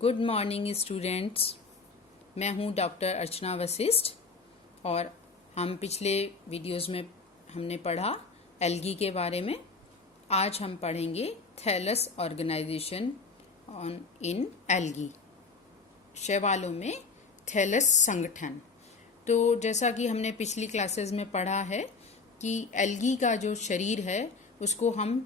Good morning students. मैं हूं doctor अर्चना वशिष्ठ और हम पिछले वीडियोस में हमने पढ़ा एल्गी के बारे में। आज हम पढ़ेंगे thallus organisation on in algae, शैवालों में थैलस संगठन। तो जैसा कि हमने पिछली क्लासेस में पढ़ा है कि एल्गी का जो शरीर है उसको हम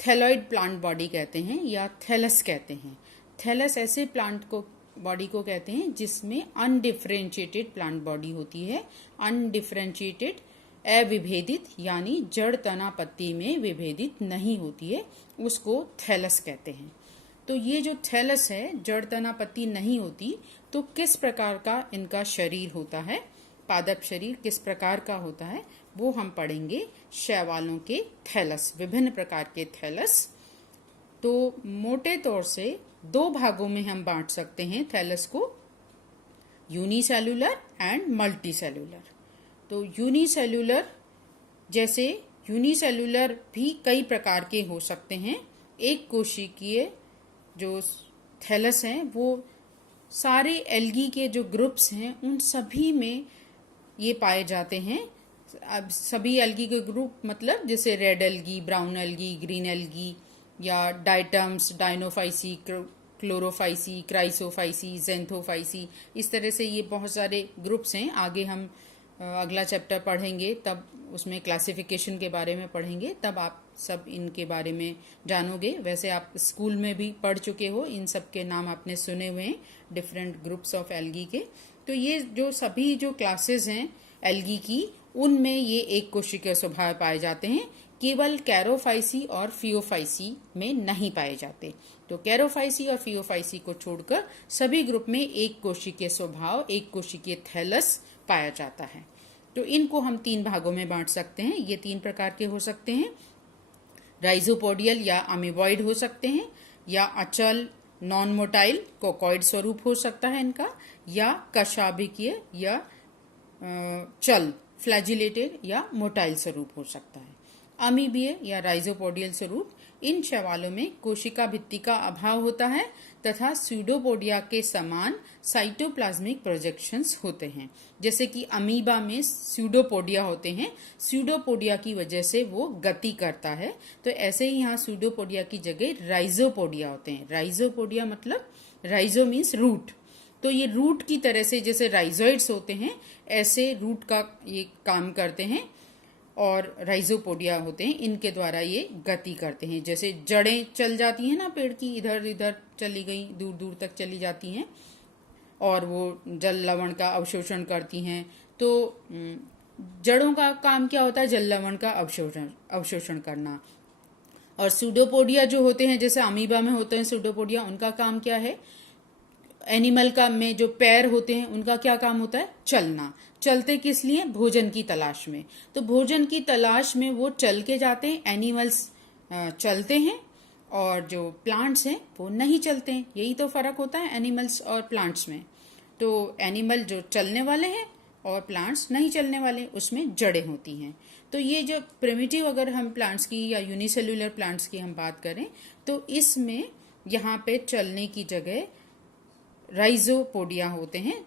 थैलॉइड प्लांट बॉडी कहते हैं या थैलस कहते हैं। थैलस ऐसे प्लांट को बॉडी को कहते हैं जिसमें अनडिफरेंशिएटेड प्लांट बॉडी होती है। अनडिफरेंशिएटेड, अविभेदित, यानी जड़ तना पत्ती में विभेदित नहीं होती है, उसको थैलस कहते हैं। तो ये जो थैलस है, जड़ तना पत्ती नहीं होती, तो किस प्रकार का इनका शरीर होता है, पादप शरीर किस प्रकार का होता है, वो हम पढ़ेंगे। शैवालों के थैलस, विभिन्न प्रकार के थैलस। तो मोटे तौर से दो भागों में हम बांट सकते हैं थैलस को, यूनिसेल्यूलर एंड मल्टीसेल्यूलर। तो यूनिसेल्यूलर, जैसे यूनिसेल्यूलर भी कई प्रकार के हो सकते हैं। एक कोशिकीय जो थैलस हैं वो सारे एल्गी के जो ग्रुप्स हैं उन सभी में ये पाए जाते हैं। अब सभी एल्गी के ग्रुप मतलब जैसे red algae, brown algae, green algae, या डाइटम्स, डाइनोफाइसी, क्लोरोफाइसी, क्राइसोफाइसी, जेंथोफाइसी, इस तरह से ये बहुत सारे ग्रुप्स हैं। आगे हम अगला चैप्टर पढ़ेंगे तब उसमें क्लासिफिकेशन के बारे में पढ़ेंगे, तब आप सब इनके बारे में जानोगे। वैसे आप स्कूल में भी पढ़ चुके हो, इन सब के नाम आपने सुने हुए हैं, डिफरेंट ग्रुप्स ऑफ एल्गी के। तो ये जो सभी जो क्लासेस हैं एल्गी की, उनमें ये एक कोशिकीय स्वभाव पाए जाते हैं। केवल कैरोफाइसी और फियोफाइसी में नहीं पाए जाते। तो कैरोफाइसी और फियोफाइसी को छोड़कर सभी ग्रुप में एक कोशिकीय स्वभाव, एक कोशिकीय थैलस पाया जाता है। तो इनको हम तीन भागों में बांट सकते हैं। ये तीन प्रकार के हो सकते हैं, राइजोपोडियल या अमीबॉइड हो सकते हैं, या अचल नॉन मोटाइल कोकॉइड स्वरूप हो सकता है इनका, या कशाभिकीय या चल फ्लैजिलेटेड या मोटाइल स्वरूप हो सकता है। अमीबीय या राइजोपोडियल स्वरूप, इन शैवालों में कोशिका भित्ति का अभाव होता है तथा स्यूडोपोडिया के समान साइटोप्लाज्मिक प्रोजेक्शंस होते हैं। जैसे कि अमीबा में स्यूडोपोडिया होते हैं, स्यूडोपोडिया की वजह से वो गति करता है। तो ऐसे ही यहाँ स्यूडोपोडिया की जगह राइजोपोडिया होते हैं। राइजोपोडिया मतलब राइजो मीन्स रूट, तो ये रूट की तरह से जैसे राइजोइड्स होते हैं ऐसे रूट का ये काम करते हैं, और राइजोपोडिया होते हैं, इनके द्वारा ये गति करते हैं। जैसे जड़ें चल जाती हैं ना पेड़ की, इधर इधर चली गई, दूर दूर तक चली जाती हैं, और वो जल लवण का अवशोषण करती हैं। तो जड़ों का काम क्या होता है? जल लवण का अवशोषण करना। और स्यूडोपोडिया जो होते हैं, जैसे अमीबा में होते हैं स्यूडोपोडिया, उनका काम क्या है? एनिमल का में जो पैर होते हैं उनका क्या काम होता है? चलना। चलते किस लिए? भोजन की तलाश में। तो भोजन की तलाश में वो चल के जाते हैं, एनिमल्स चलते हैं, और जो प्लांट्स हैं वो नहीं चलते हैं। यही तो फर्क होता है एनिमल्स और प्लांट्स में। तो एनिमल जो चलने वाले हैं और प्लांट्स नहीं चलने वाले, उसमें जड़ें होती हैं। तो ये जो प्रिमिटिव, अगर हम प्लांट्स की या यूनिसेल्यूलर प्लांट्स की हम बात करें, तो इसमें यहाँ पे चलने की जगह राइजोपोडिया होते हैं।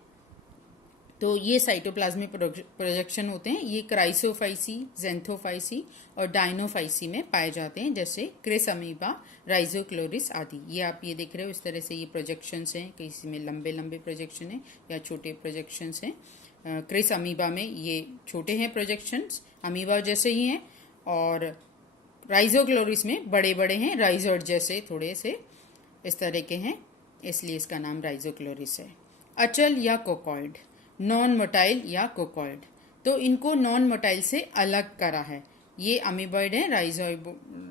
तो ये साइटोप्लाज्मिक प्रोजेक्शन होते हैं। ये क्राइसोफाइसी, जेंथोफाइसी और डाइनोफाइसी में पाए जाते हैं, जैसे क्रिस अमीबा, राइजोक्लोरिस आदि। ये आप ये देख रहे हो, इस तरह से ये प्रोजेक्शंस हैं। किसी में लंबे लंबे प्रोजेक्शन हैं या छोटे प्रोजेक्शंस हैं। क्रिस अमीबा में ये छोटे हैं प्रोजेक्शंस, अमीबा जैसे ही हैं, और राइजोक्लोरिस में बड़े बड़े हैं, राइजोइड जैसे थोड़े से इस तरह के हैं, इसलिए इसका नाम राइजोक्लोरिस है। अचल या कोकॉइड, नॉन मोटाइल या कोकॉइड, तो इनको नॉन मोटाइल से अलग करा है। ये अमीबॉइड है,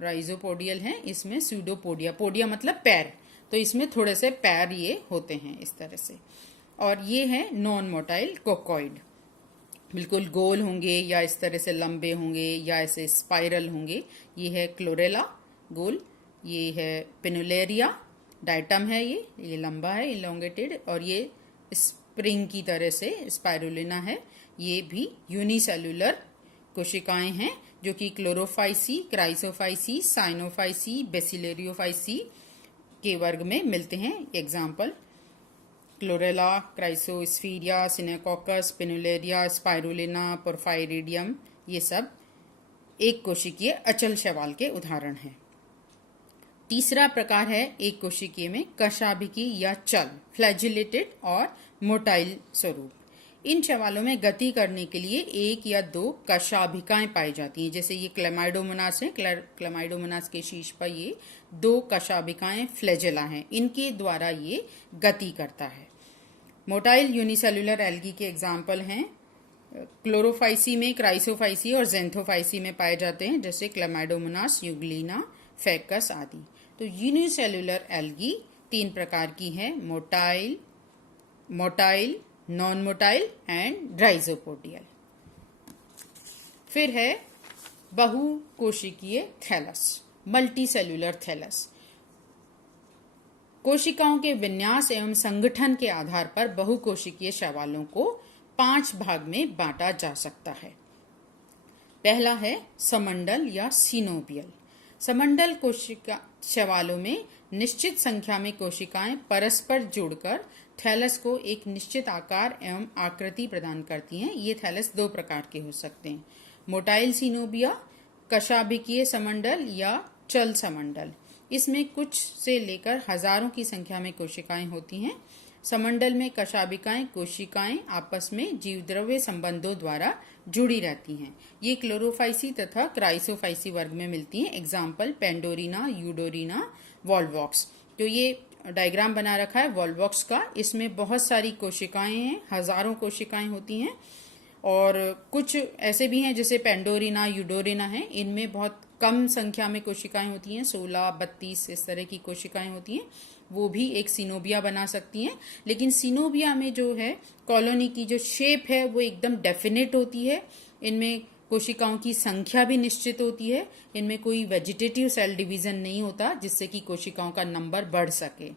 राइजोपोडियल है, इसमें स्यूडोपोडिया, पोडिया मतलब पैर, तो इसमें थोड़े से पैर ये होते हैं इस तरह से। और ये है नॉन मोटाइल कोकॉइड, बिल्कुल गोल होंगे या इस तरह से लंबे होंगे या ऐसे स्पाइरल होंगे। ये है क्लोरेला, गोल। ये है पिनुलेरिया, डाइटम है, ये लंबा है, इलोंगेटेड, और ये स्प्रिंग की तरह से स्पाइरुलिना है। ये भी यूनिसेल्यूलर कोशिकाएं हैं जो कि क्लोरोफाइसी, क्राइसोफाइसी, साइनोफाइसी, बेसिलेरियोफाइसी के वर्ग में मिलते हैं। एग्जाम्पल क्लोरेला, क्राइसोस्फीरिया, सिनेकोकस, पिनुलेरिया, स्पाइरुलिना, पोर्फाइरिडियम, ये सब एक कोशिकीय अचल शैवाल के उदाहरण हैं। तीसरा प्रकार है एक कोशिकीय में कशाभिकी या चल, फ्लैजिलेटेड और मोटाइल स्वरूप। इन शैवालों में गति करने के लिए एक या दो कशाभिकाएं पाई जाती हैं। जैसे ये क्लेमाइडोमोनास है, क्लेमाइडोमोनास के शीर्ष पर ये दो कशाभिकाएं फ्लैजेला हैं, इनके द्वारा ये गति करता है। मोटाइल यूनिसेल्युलर एल्गी के एग्जाम्पल हैं क्लोरोफाइसी में क्राइसोफाइसी और जेंथोफाइसी में पाए जाते हैं, जैसे क्लेमाइडोमोनास, यूग्लिना, फैकस आदि। तो यूनिसेल्युलर एल्गी 3 प्रकार की है, मोटाइल, नॉन मोटाइल एंड राइजोपोडियल। फिर है बहुकोशिकीय थैलस, मल्टीसेल्युलर थैलस। कोशिकाओं के विन्यास एवं संगठन के आधार पर बहुकोशिकीय शैवालों को 5 भाग में बांटा जा सकता है। पहला है समंडल या सिनोबियल। समंडल कोशिका शैवालों में निश्चित संख्या में कोशिकाएं परस्पर जुड़कर थैलस को एक निश्चित आकार एवं आकृति प्रदान करती हैं। ये थैलस 2 प्रकार के हो सकते हैं, मोटाइल सिनोबिया, कशाभिकीय समंडल या चल समंडल। इसमें कुछ से लेकर हजारों की संख्या में कोशिकाएं होती हैं। समंडल में कशाभिकाएं कोशिकाएं आपस में जीवद्रव्य संबंधों द्वारा जुड़ी रहती हैं। ये क्लोरोफाइसी तथा क्राइसोफाइसी वर्ग में मिलती हैं। Example pandorina, eudorina, volvox. तो ये डायग्राम बना रखा है वॉल्वॉक्स का, इसमें बहुत सारी कोशिकाएं हैं, हजारों कोशिकाएं होती हैं। और कुछ ऐसे भी हैं जैसे पेंडोरिना, यूडोरिना है, इनमें बहुत कम संख्या में कोशिकाएं होती हैं, 16, 32 इस तरह की कोशिकाएं होती हैं। वो भी एक सिनोबिया बना सकती हैं। लेकिन सिनोबिया में जो है कॉलोनी की जो शेप है वो एकदम डेफिनेट होती है। इनमें कोशिकाओं की संख्या भी निश्चित होती है। इनमें कोई वेजिटेटिव सेल डिवीजन नहीं होता जिससे कि कोशिकाओं का नंबर बढ़ सके।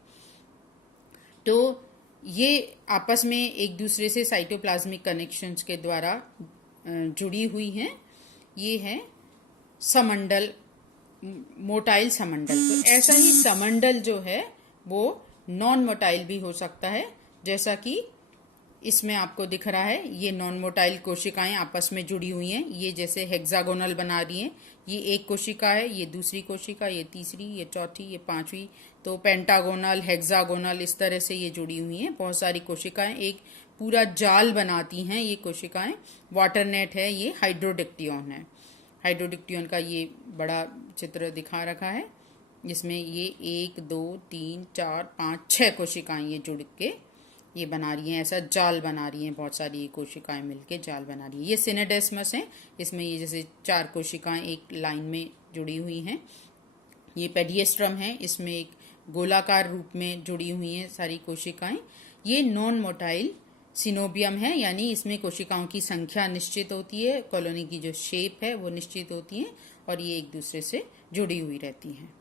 तो ये आपस में एक दूसरे से साइटोप्लाज्मिक कनेक्शंस के द्वारा जुड़ी हुई हैं। ये है समंडल, मोटाइल समंडल। तो ऐसा ही समंडल जो है वो नॉन मोटाइल भी हो सकता है, जैसा कि इसमें आपको दिख रहा है। ये नॉन मोटाइल कोशिकाएं आपस में जुड़ी हुई हैं। ये जैसे हेक्सागोनल बना रही हैं, ये एक कोशिका है, ये दूसरी कोशिका, ये तीसरी, ये चौथी, ये पांचवी। तो पेंटागोनल, हेक्सागोनल इस तरह से ये जुड़ी हुई हैं। बहुत सारी कोशिकाएं एक पूरा जाल बनाती हैं ये कोशिकाएं। वाटर नेट है, ये हाइड्रोडिक्टियन है। हाइड्रोडिक्टियन का ये बड़ा चित्र दिखा रखा है, जिसमें ये 1, 2, 3, 4, 5, 6 कोशिकाएं ये जुड़ के ये बना रही हैं, ऐसा जाल बना रही हैं। बहुत सारी कोशिकाएं मिलके जाल बना रही हैं। ये सिनेडेस्मस है, इसमें ये जैसे 4 कोशिकाएं एक लाइन में जुड़ी हुई हैं। ये पेडियस्ट्रम है, इसमें एक गोलाकार रूप में जुड़ी हुई हैं सारी कोशिकाएं। ये नॉन मोटाइल सिनोबियम है, यानी इसमें कोशिकाओं की संख्या निश्चित होती है, कॉलोनी की जो शेप है वो निश्चित होती है और ये एक दूसरे से जुड़ी हुई रहती हैं।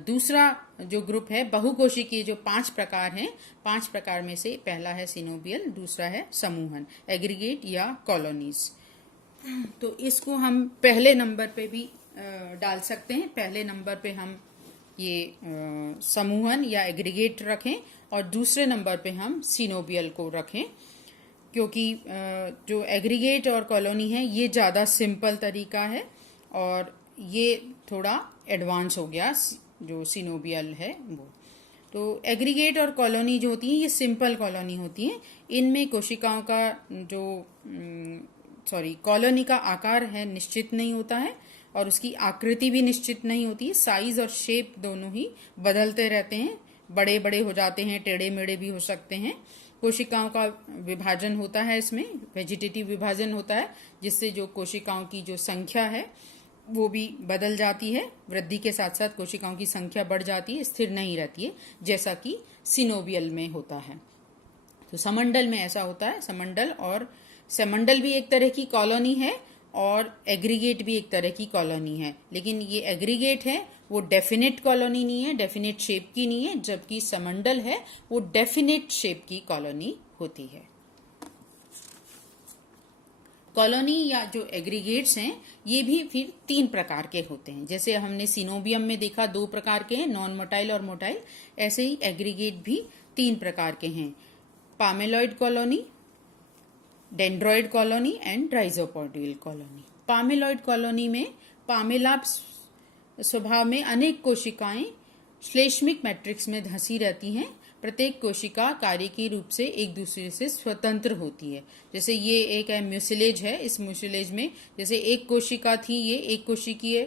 दूसरा जो ग्रुप है बहुकोशिकीय, जो 5 प्रकार हैं, 5 प्रकार में से पहला है सिनोबियल, दूसरा है समूहन, एग्रीगेट या कॉलोनीज। तो इसको हम पहले नंबर पे भी डाल सकते हैं। पहले नंबर पे हम ये समूहन या एग्रीगेट रखें और दूसरे नंबर पे हम सिनोबियल को रखें, क्योंकि जो एग्रीगेट और कॉलोनी है ये ज़्यादा सिंपल तरीका है और ये थोड़ा एडवांस हो गया जो सिनोबियल है वो। तो एग्रीगेट और कॉलोनी जो होती है ये सिंपल कॉलोनी होती है। इनमें कोशिकाओं का जो कॉलोनी का आकार है निश्चित नहीं होता है और उसकी आकृति भी निश्चित नहीं होती है। साइज और शेप दोनों ही बदलते रहते हैं, बड़े बड़े हो जाते हैं, टेढ़े मेढ़े भी हो सकते हैं। कोशिकाओं का विभाजन होता है, इसमें वेजिटेटिव विभाजन होता है, जिससे जो कोशिकाओं की जो संख्या है वो भी बदल जाती है। वृद्धि के साथ साथ कोशिकाओं की संख्या बढ़ जाती है, स्थिर नहीं रहती है, जैसा कि सिनोबियल में होता है। तो समंडल में ऐसा होता है। समंडल भी एक तरह की कॉलोनी है और एग्रीगेट भी एक तरह की कॉलोनी है, लेकिन ये एग्रीगेट है वो डेफिनेट कॉलोनी नहीं है, डेफिनेट शेप की नहीं है, जबकि समंडल है वो डेफिनेट शेप की कॉलोनी होती है। कॉलोनी या जो एग्रीगेट्स हैं ये भी फिर 3 प्रकार के होते हैं। जैसे हमने सिनोबियम में देखा 2 प्रकार के हैं, नॉन मोटाइल और मोटाइल, ऐसे ही एग्रीगेट भी 3 प्रकार के हैं, palmelloid colony, dendroid colony and rhizopodial colony. Palmelloid colony में पामेला स्वभाव में अनेक कोशिकाएं श्लेष्मिक मैट्रिक्स में धंसी रहती हैं। प्रत्येक कोशिका कार्यकीय रूप से एक दूसरे से स्वतंत्र होती है। जैसे ये एक है म्यूसिलेज है, इस म्यूसिलेज में जैसे एक कोशिका थी, ये एक कोशिकीय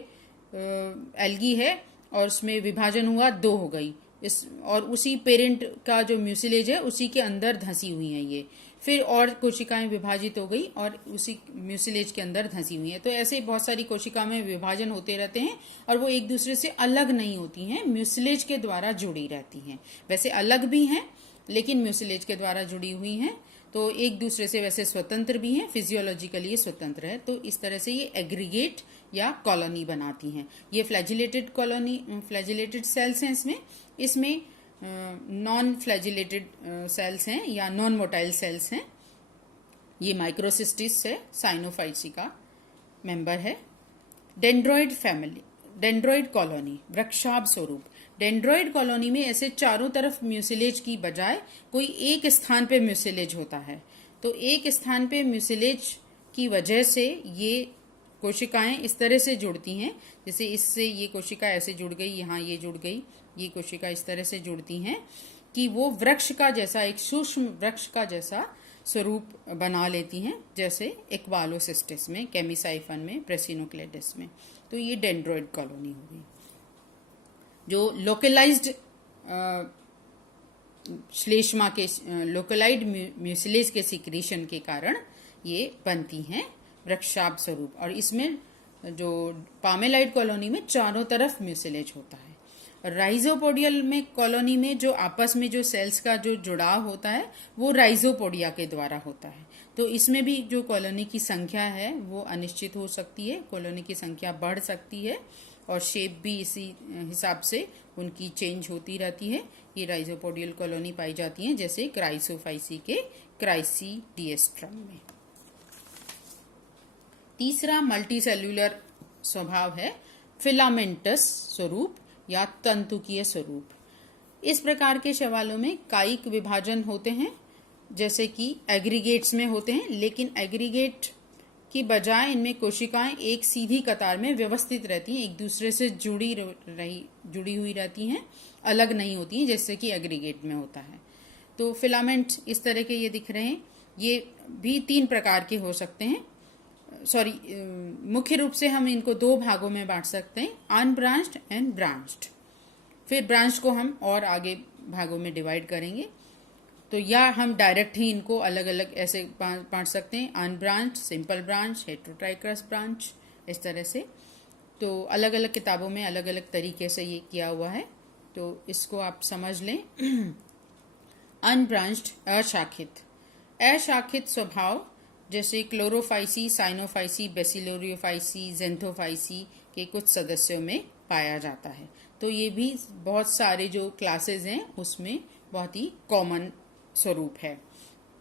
एल्गी है और उसमें विभाजन हुआ 2 हो गई, इस और उसी पेरेंट का जो म्यूसिलेज है उसी के अंदर धंसी हुई है ये, फिर और कोशिकाएं विभाजित हो गई और उसी म्यूसिलेज के अंदर धंसी हुई है। तो ऐसे बहुत सारी कोशिका में विभाजन होते रहते हैं और वो एक दूसरे से अलग नहीं होती हैं, म्यूसिलेज के द्वारा जुड़ी रहती हैं। वैसे अलग भी हैं लेकिन म्यूसिलेज के द्वारा जुड़ी हुई हैं, तो एक दूसरे से वैसे स्वतंत्र भी हैं, फिजियोलॉजिकली ये स्वतंत्र है। तो इस तरह से ये एग्रीगेट या कॉलोनी बनाती हैं। ये फ्लैजिलेटेड कॉलोनी, फ्लैजिलेटेड सेल्स हैं इसमें नॉन फ्लैजिलेटेड सेल्स हैं या नॉन मोटाइल सेल्स हैं। ये माइक्रोसिस्टिस है, साइनोफाइसी का मेंबर है। डेंड्रॉइड फैमिली, डेंड्रॉइड कॉलोनी, वृक्षाभ स्वरूप। डेंड्रॉइड कॉलोनी में ऐसे चारों तरफ म्यूसिलेज की बजाय कोई एक स्थान पे म्यूसिलेज होता है। तो एक स्थान पे म्यूसिलेज की वजह से ये कोशिकाएं इस तरह से जुड़ती हैं, जैसे इससे ये कोशिका ऐसे जुड़ गई, यहाँ ये जुड़ गई, ये कोशिका इस तरह से जुड़ती हैं कि वो वृक्ष का जैसा, एक सूक्ष्म वृक्ष का जैसा स्वरूप बना लेती हैं, जैसे इक्वालोसिस्टिस में, केमिसाइफन में, प्रेसिनोक्लेडिस में। तो ये डेंड्रॉइड कॉलोनी हो गई जो लोकलाइज्ड श्लेष्मा के लोकलाइड म्यूसिलेज के सिक्रीशन के कारण ये बनती हैं वृक्षाभ स्वरूप। और इसमें जो पामेलाइड कॉलोनी में चारों तरफ म्यूसिलेज होता है। राइजोपोडियल में कॉलोनी में जो आपस में जो सेल्स का जो जुड़ाव होता है वो राइजोपोडिया के द्वारा होता है। तो इसमें भी जो कॉलोनी की संख्या है वो अनिश्चित हो सकती है, कॉलोनी की संख्या बढ़ सकती है और शेप भी इसी हिसाब से उनकी चेंज होती रहती है। ये राइजोपोडियल कॉलोनी पाई जाती हैं जैसे क्राइसोफाइसी के क्राइसीडिएस्ट्रम में। तीसरा मल्टीसेल्यूलर स्वभाव है फिलामेंटस स्वरूप या तंतुकीय स्वरूप। इस प्रकार के शैवालों में कायिक विभाजन होते हैं जैसे कि एग्रीगेट्स में होते हैं, लेकिन एग्रीगेट की बजाय इनमें कोशिकाएं एक सीधी कतार में व्यवस्थित रहती हैं, एक दूसरे से जुड़ी हुई रहती हैं, अलग नहीं होती हैं जैसे कि एग्रीगेट में होता है। तो फिलामेंट इस तरह के ये दिख रहे हैं। ये भी 3 प्रकार के हो सकते हैं, मुख्य रूप से हम इनको 2 भागों में बांट सकते हैं, अनब्रांच्ड एंड ब्रांच्ड। फिर ब्रांच को हम और आगे भागों में डिवाइड करेंगे। तो या हम डायरेक्ट ही इनको अलग अलग ऐसे बांट सकते हैं, अनब्रांच, सिंपल ब्रांच, हेटेरोट्राइकस ब्रांच, इस तरह से। तो अलग अलग किताबों में अलग अलग तरीके से ये किया हुआ है, तो इसको आप समझ लें। अनब्रांच्ड, अशाखित। अशाखित स्वभाव जैसे क्लोरोफाइसी, साइनोफाइसी, बेसिलोरियोफाइसी, जेंथोफाइसी के कुछ सदस्यों में पाया जाता है। तो ये भी बहुत सारे जो क्लासेस हैं उसमें बहुत ही कॉमन स्वरूप है।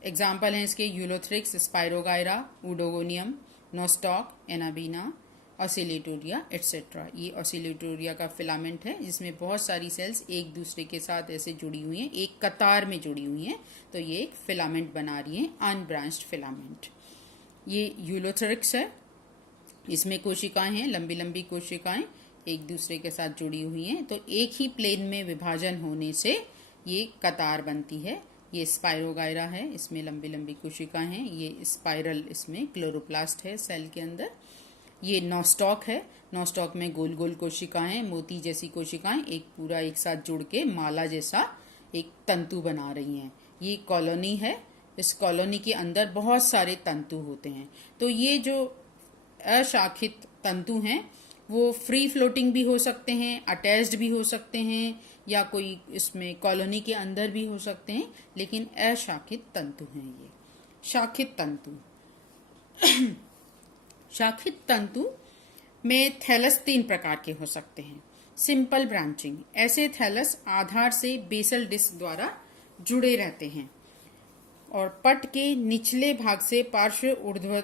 एग्जाम्पल हैं इसके Ulothrix, spirogyra, oedogonium, Nostoc, anabaena, Oscillatoria etcetera. ये ऑसिलेटोरिया का फिलामेंट है जिसमें बहुत सारी सेल्स एक दूसरे के साथ ऐसे जुड़ी हुई हैं, एक कतार में जुड़ी हुई हैं, तो ये एक फिलामेंट बना रही है, अनब्रांच्ड फिलामेंट। ये यूलोथ्रिक्स है, इसमें कोशिकाएं हैं, लंबी लंबी कोशिकाएं एक दूसरे के साथ जुड़ी हुई हैं, तो एक ही प्लेन में विभाजन होने से ये कतार बनती है। ये स्पाइरोगायरा है, इसमें लंबी लंबी कोशिकाएं हैं, ये स्पाइरल, इसमें क्लोरोप्लास्ट है सेल के अंदर। ये नोस्टॉक है, नोस्टॉक में गोल गोल कोशिकाएं, मोती जैसी कोशिकाएं एक पूरा एक साथ जुड़ के माला जैसा एक तंतु बना रही हैं। ये कॉलोनी है, इस कॉलोनी के अंदर बहुत सारे तंतु होते हैं। तो ये जो अशाखित तंतु हैं वो फ्री फ्लोटिंग भी हो सकते हैं, अटैच्ड भी हो सकते हैं, या कोई इसमें कॉलोनी के अंदर भी हो सकते हैं, लेकिन अशाखित तंतु हैं ये। शाखित तंतु। शाखित तंतु में थैलस 3 प्रकार के हो सकते हैं। सिंपल ब्रांचिंग, ऐसे थैलस आधार से बेसल डिस्क द्वारा जुड़े रहते हैं और पट के निचले भाग से पार्श्व ऊर्ध्व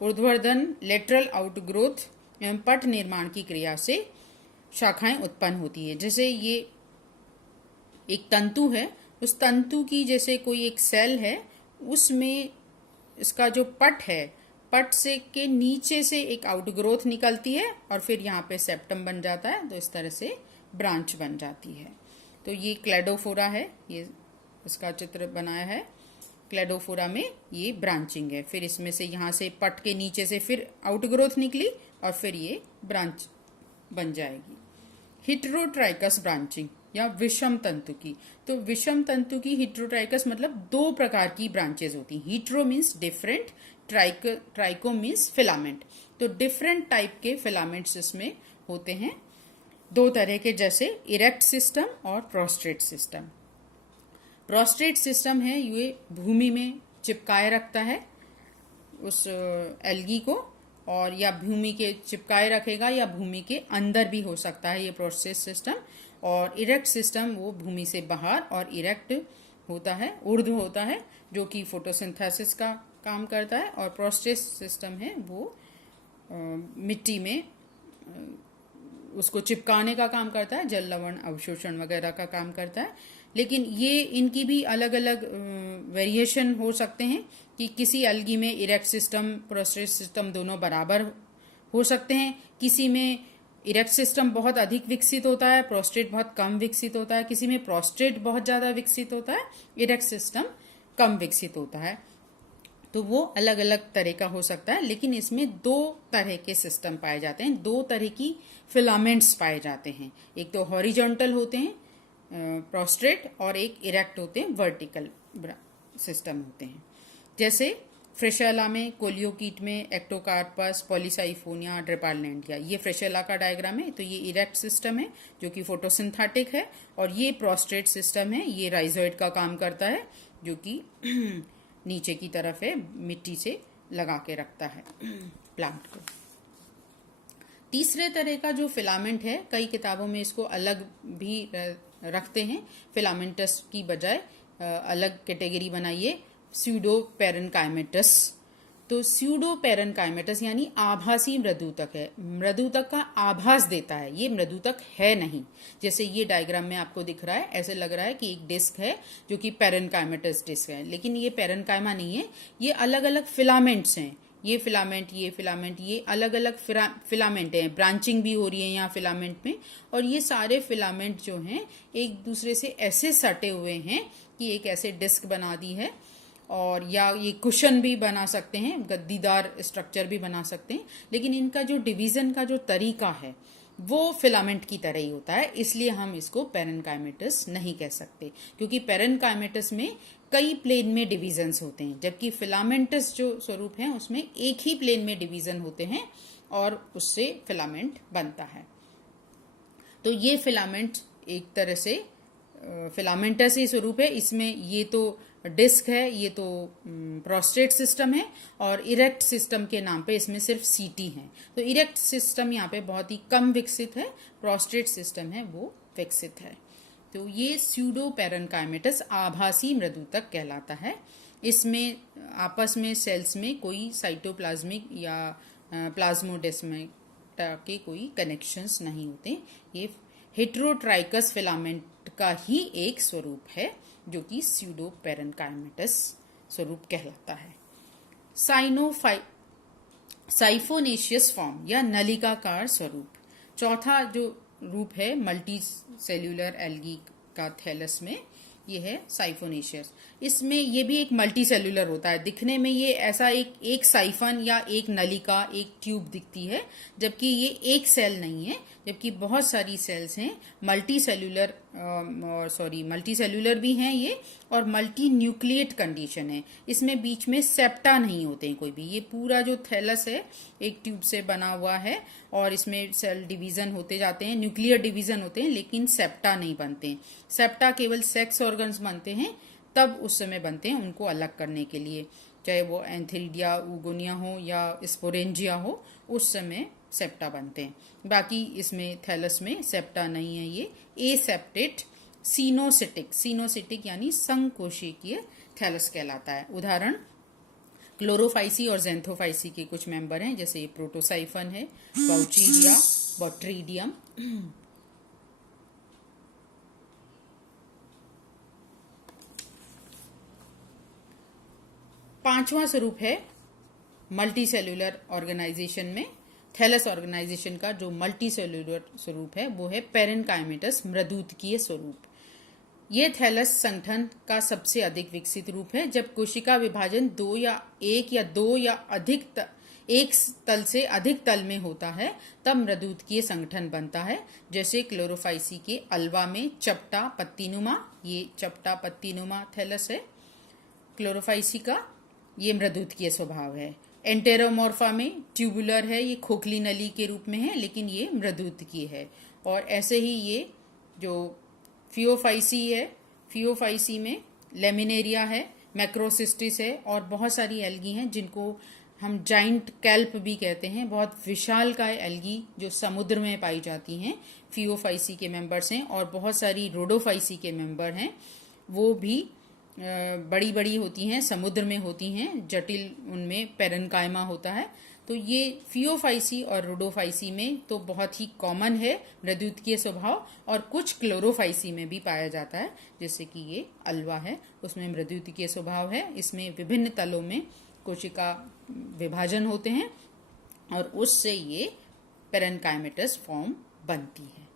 ऊर्ध्वाधर लेटरल आउटग्रोथ एवं पट निर्माण की क्रिया से शाखाएं उत्पन्न होती है। जैसे ये एक तंतु है, उस तंतु की जैसे कोई एक सेल है, उसमें इसका जो पट है, पट से के नीचे से एक आउटग्रोथ निकलती है और फिर यहाँ पे सेप्टम बन जाता है, तो इस तरह से ब्रांच बन जाती है। तो ये क्लेडोफोरा है, ये इसका चित्र बनाया है। क्लेडोफोरा में ये ब्रांचिंग है, फिर इसमें से यहाँ से पट के नीचे से फिर आउटग्रोथ निकली और फिर ये ब्रांच बन जाएगी। हिट्रोट्राइकस ब्रांचिंग या विषम तंतु की, तो विषम तंतु की हिट्रोट्राइकस मतलब दो प्रकार की ब्रांचेस होती हैं। Hetero means different, tricho means filament. तो डिफरेंट टाइप के फिलामेंट्स इसमें होते हैं दो तरह के, जैसे इरेक्ट सिस्टम और प्रोस्ट्रेट सिस्टम। प्रोस्ट्रेट सिस्टम है, ये भूमि में चिपकाए रखता है उस एल्गी को, और या भूमि के चिपकाए रखेगा या भूमि के अंदर भी हो सकता है ये प्रोस्ट्रेट सिस्टम। और इरेक्ट सिस्टम वो भूमि से बाहर और इरेक्ट होता है, ऊर्ध्व होता है, जो कि फोटोसिंथेसिस का काम करता है। और प्रोस्ट्रेट सिस्टम है वो मिट्टी में उसको चिपकाने का काम करता है, जल लवण अवशोषण वगैरह का काम करता है। लेकिन ये इनकी भी अलग अलग वेरिएशन हो सकते हैं कि किसी एल्गी में इरेक्ट सिस्टम प्रोस्ट्रेट सिस्टम दोनों बराबर हो सकते हैं, किसी में इरेक्ट सिस्टम बहुत अधिक विकसित होता है, प्रोस्ट्रेट बहुत कम विकसित होता है, किसी में प्रोस्ट्रेट बहुत ज्यादा विकसित होता है, इरेक्ट सिस्टम कम विकसित होता है। तो वो अलग अलग तरह का हो सकता है, लेकिन इसमें दो तरह के सिस्टम पाए जाते हैं, दो तरह की फिलामेंट्स पाए जाते हैं। एक तो हॉरिजॉन्टल होते हैं प्रोस्ट्रेट, और एक इरेक्ट होते हैं वर्टिकल सिस्टम होते हैं। जैसे फ्रेशेला में, कोलियोकीट में एक्टोकार्पस, पॉलीसाइफोनिया, ड्रेपार्लैंडिया, ये फ्रेशेला का डायग्राम है। तो ये इरेक्ट सिस्टम है जो कि फोटोसिंथेटिक है, और ये प्रोस्ट्रेट सिस्टम है, ये राइजोइड का काम करता है, जो कि नीचे की तरफ है, मिट्टी से लगा के रखता है प्लांट को। तीसरे तरह का जो फिलामेंट है, कई किताबों में इसको अलग भी रखते हैं, फिलामेंटस की बजाय अलग कैटेगरी बनाइए, स्यूडो पेरेनकाइमेटस। तो स्यूडो पेरेनकाइमेटस यानी आभासी मृदुतक है, मृदुतक का आभास देता है, ये मृदुतक है नहीं। जैसे ये डायग्राम में आपको दिख रहा है, ऐसे लग रहा है कि एक डिस्क है जो कि पेरेनकाइमेटस डिस्क है, लेकिन ये पेरेनकाइमा नहीं है, ये अलग अलग फिलामेंट्स हैं। ये फिलामेंट, ये फिलामेंट, ये अलग अलग फिलामेंट हैं, ब्रांचिंग भी हो रही है यहाँ फिलामेंट में, और ये सारे फिलामेंट जो हैं एक दूसरे से ऐसे सटे हुए हैं कि एक ऐसे डिस्क बना दी है, और या ये कुशन भी बना सकते हैं, गद्दीदार स्ट्रक्चर भी बना सकते हैं। लेकिन इनका जो डिवीजन का जो तरीका है वो फिलामेंट की तरह ही होता है, इसलिए हम इसको पेरेनकाइमेटस नहीं कह सकते, क्योंकि पेरेनकाइमेटस में कई प्लेन में डिवीजन्स होते हैं, जबकि फिलामेंटस जो स्वरूप है उसमें एक ही प्लेन में डिवीजन होते हैं और उससे फिलामेंट बनता है। तो ये फिलामेंट एक तरह से फिलामेंटस ही स्वरूप है। इसमें ये तो डिस्क है, ये तो प्रोस्ट्रेट सिस्टम है, और इरेक्ट सिस्टम के नाम पे इसमें सिर्फ सीटी है। तो इरेक्ट सिस्टम यहाँ पे बहुत ही कम विकसित है, प्रोस्ट्रेट सिस्टम है वो विकसित है। तो ये स्यूडो पेरेनकाइमेटस आभासी मृदुतक कहलाता है। इसमें आपस में सेल्स में कोई साइटोप्लाज्मिक या प्लाज्मोडेस्माटा के कोई कनेक्शंस नहीं होते। ये हेट्रोट्राइकस फिलामेंट का ही एक स्वरूप है जो कि स्यूडो पेरेनकाइमेटस स्वरूप कहलाता है। साइफोनेशियस फॉर्म या नलिकाकार स्वरूप, चौथा जो रूप है मल्टी सेल्यूलर एल्गी का थैलस में, ये है साइफोनेशियस। इसमें ये भी एक मल्टी सेल्यूलर होता है, दिखने में ये ऐसा एक साइफन या एक नलिका, एक ट्यूब दिखती है, जबकि ये एक सेल नहीं है, जबकि बहुत सारी सेल्स हैं। मल्टी सेल्यूलर भी हैं ये, और मल्टी न्यूक्लिएट कंडीशन है। इसमें बीच में सेप्टा नहीं होते हैं कोई भी। ये पूरा जो थैलस है एक ट्यूब से बना हुआ है, और इसमें सेल डिवीजन होते जाते हैं, न्यूक्लियर डिवीजन होते हैं, लेकिन सेप्टा नहीं बनते हैं। सेप्टा केवल सेक्स ऑर्गन्स बनते हैं, तब उस समय बनते हैं उनको अलग करने के लिए, चाहे वो एंथेरिडिया, ऊगोनिया हो या स्पोरेंजिया हो, उस समय सेप्टा बनते हैं। बाकी इसमें थैलस में सेप्टा नहीं है। ये एसेप्टेट सिनोसिटिक यानी संकोशिकीय थैलस कहलाता है। उदाहरण क्लोरोफाइसी और ज़ैंथोफाइसी के कुछ मेंबर हैं, जैसे प्रोटोसाइफन है, बाउचीरिया, बॉट्रीडियम। पांचवा स्वरूप है मल्टी सेल्यूलर ऑर्गेनाइजेशन में, थैलस ऑर्गेनाइजेशन का जो मल्टी सेल्यूलर स्वरूप है वो है पेरेनकाइमेटस, मृदुतकीय स्वरूप। ये थैलस संगठन का सबसे अधिक विकसित रूप है। जब कोशिका विभाजन दो या अधिक एक तल से अधिक तल में होता है तब मृदुतकीय संगठन बनता है, जैसे क्लोरोफाइसी के अल्वा में चपटा पत्तीनुमा, ये चपटा पत्तीनुमा थैलस है क्लोरोफाइसी का, ये मृदुतकीय स्वभाव है। एंटेरोमॉर्फा में ट्यूबुलर है, ये खोखली नली के रूप में है लेकिन ये मृदुतकीय है। और ऐसे ही ये जो फियोफाइसी है, फियोफाइसी में लेमिनेरिया है, मैक्रोसिस्टिस है और बहुत सारी एल्गी हैं जिनको हम जाइंट कैल्प भी कहते हैं। बहुत विशालकाय एल्गी जो समुद्र में पाई जाती हैं फियोफाइसी के मेंबर्स हैं। और बहुत सारी रोडोफाइसी के मेंबर हैं, वो भी बड़ी बड़ी होती हैं, समुद्र में होती हैं, जटिल उनमें पेरेनकाइमा होता है। तो ये फियोफाइसी और रोडोफाइसी में तो बहुत ही कॉमन है मृदुतकीय स्वभाव, और कुछ क्लोरोफाइसी में भी पाया जाता है, जैसे कि ये अल्वा है, उसमें मृदुतकीय स्वभाव है। इसमें विभिन्न तलों में कोशिका विभाजन होते हैं और उससे ये पेरेनकाइमेटस फॉर्म बनती है।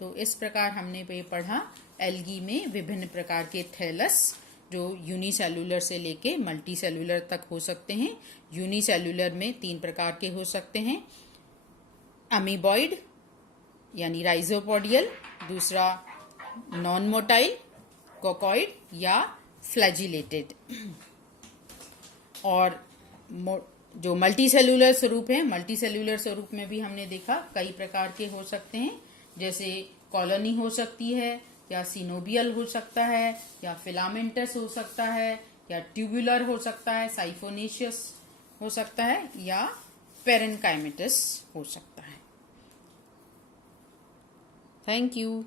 तो इस प्रकार हमने ये पढ़ा एल्गी में विभिन्न प्रकार के थैलस जो यूनिसेल्यूलर से लेके मल्टी सेल्यूलर तक हो सकते हैं। यूनिसेल्यूलर में 3 प्रकार के हो सकते हैं, अमीबॉइड यानी राइजोपोडियल, दूसरा नॉन मोटाइल कोकॉइड या फ्लैजिलेटेड। और जो मल्टी सेल्यूलर स्वरूप है, मल्टी सेल्यूलर स्वरूप में भी हमने देखा कई प्रकार के हो सकते हैं, जैसे कॉलोनी हो सकती है, या सिनोबियल हो सकता है, या फिलामेंटस हो सकता है, या ट्यूबुलर हो सकता है, साइफोनेशियस हो सकता है, या पेरेनकाइमेटस हो सकता है। Thank you.